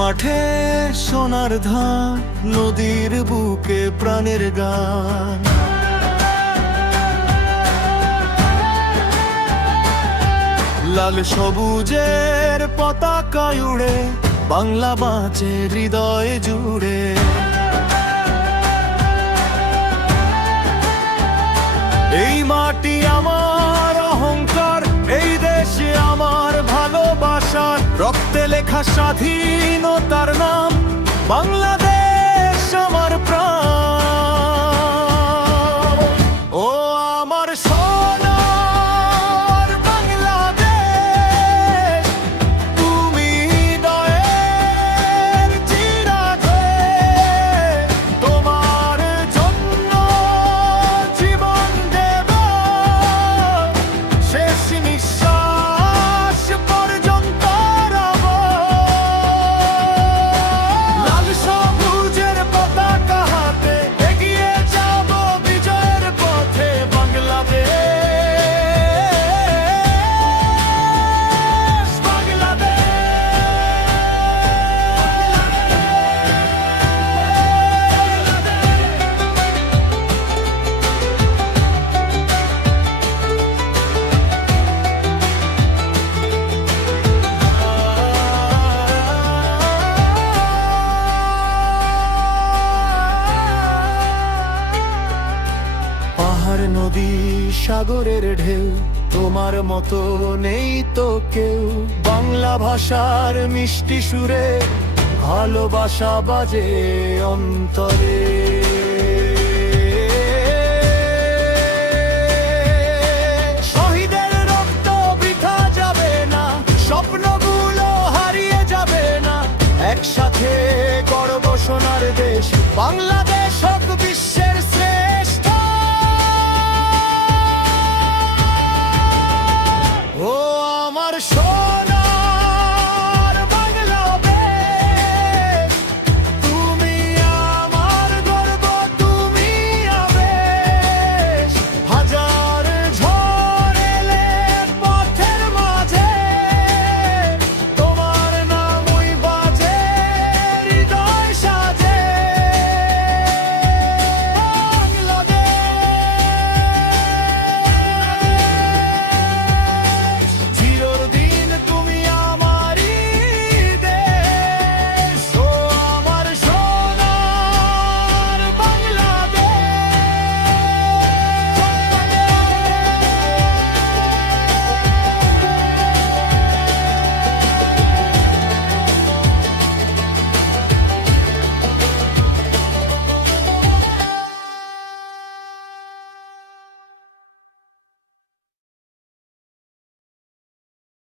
মাঠে সোনার ধান, নদীর বুকে প্রাণের গান। লাল সবুজের পতাকা উড়ে বাংলা বাঁচে হৃদয় জুড়ে। এই মাটি আমার অহংকার, এই দেশে আমার ভালোবাসার, রক্তে লেখা স্বাধীনতার নাম বাংলাদেশ আমার প্রাণ। ও আমার সোনার বাংলাদেশ, তুমি হৃদয়ের চিরাগে, তোমার জন্য জীবন দেব শেষ নিঃশ্বাস পর্যন্ত রব। লাল সবুজের পতাকা হাতে এগিয়ে যাব বিজয়ের পথে বাংলাদেশ, পাহাড় নদী সাগরের ঢেউ, তোমার মতো নেই তো কেউ। বাংলা ভাষার মিষ্টি সুরে ভালোবাসা বাজে অন্তরে।